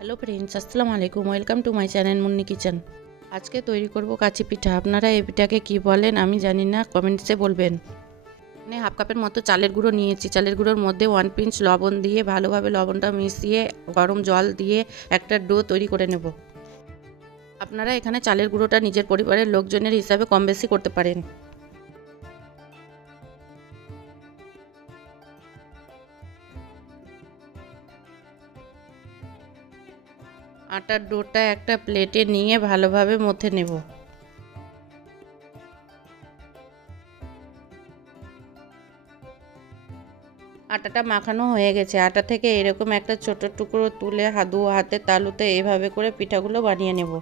Hello friends, আসসালামু আলাইকুম। Welcome to my channel Munni kitchen. আজকে তৈরি করব কাচি পিঠা। আপনারা এই পিঠাকে কি বলেন আমি জানি না, কমেন্টসে বলবেন। এখানে হাফ কাপের মতো চালের গুঁড়ো নিয়েছি। চালের গুঁড়োর মধ্যে 1 পিঞ্চ লবণ দিয়ে ভালোভাবে লবণটা মিশিয়ে গরম জল দিয়ে একটা ডো তৈরি করে নেব। আপনারা এখানে চালের গুঁড়োটা নিজের পরিবারের লোকজনের হিসাবে কম বেশি করতে পারেন। আটার ডোটা একটা প্লেটে নিয়ে ভালোভাবে মথে নেব। আটাটা মাখানো হয়ে গেছে। আটা থেকে এরকম একটা ছোট টুকরো তুলে দু হাতের তালুতে এইভাবে করে পিঠাগুলো বানিয়ে নেব।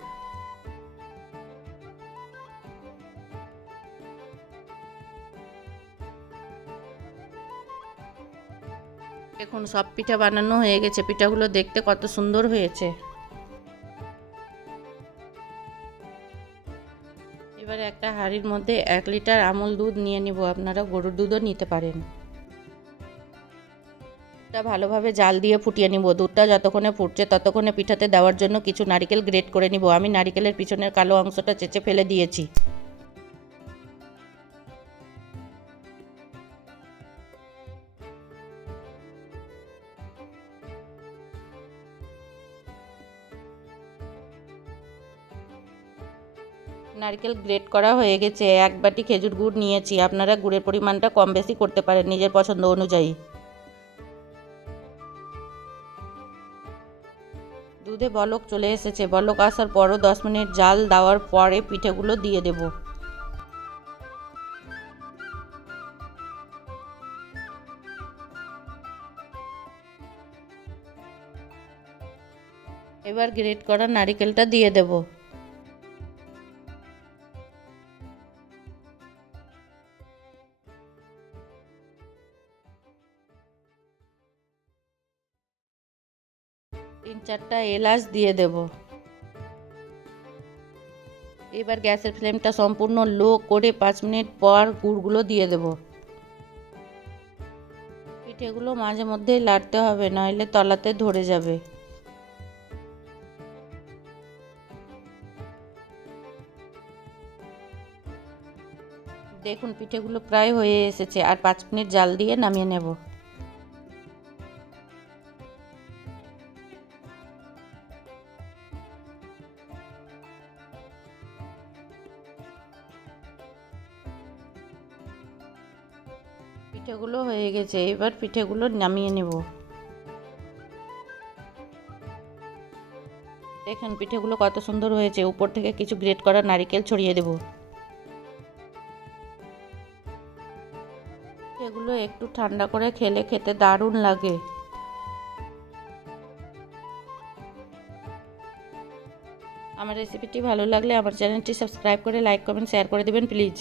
দেখুন, সব পিঠা বানানো হয়ে গেছে। পিঠাগুলো দেখতে কত সুন্দর হয়েছে। এবারে একটা হাঁড়ির মধ্যে 1 লিটার আমুল দুধ নিয়ে নিব। আপনারা গরুর দুধও নিতে পারেন। এটা ভালোভাবে জাল দিয়ে ফুটিয়ে নিব। দুধটা যতক্ষণে ফুটছে ততক্ষণে পিঠাতে দেওয়ার জন্য কিছু নারকেল গ্রেট করে নিব। আমি নারকেলের পিছনের কালো অংশটা চেঁচে ফেলে দিয়েছি। নারকেল গ্রেট করা হয়ে গেছে। 1 বাটি খেজুর গুড় নিয়েছি। আপনারা গুড়ের পরিমাণটা কম বেশি করতে পারেন নিজের পছন্দ অনুযায়ী। দুধে বলক চলে এসেছে। বলক আসার পরও 10 মিনিট জাল দেওয়ার পরে পিঠেগুলো দিয়ে দেব। এবার গ্রেট করা নারকেলটা দিয়ে দেব। 3-4টা এলাচ দিয়ে দেব। এবার গ্যাসের ফ্লেমটা সম্পূর্ণ লো করে 5 মিনিট পর গুড়গুলো দিয়ে দেব। পিঠেগুলো মাঝে মধ্যেই লাড়তে হবে, নইলে তলাতে ধরে যাবে। দেখুন, পিঠেগুলো প্রায় হয়ে এসেছে। আর 5 মিনিট জাল দিয়ে নামিয়ে নেব। পিঠেগুলো হয়ে গেছে। এবার পিঠেগুলো নামিয়ে নেব। দেখুন, পিঠেগুলো কত সুন্দর হয়েছে। উপর থেকে কিছু গ্রেট করা নারকেল ছড়িয়ে দেব। পিঠেগুলো একটু ঠান্ডা করে খেলে খেতে দারুণ লাগে। আমার রেসিপিটি ভালো লাগলে আমার চ্যানেলটি সাবস্ক্রাইব করে লাইক কমেন্ট শেয়ার করে দেবেন প্লিজ।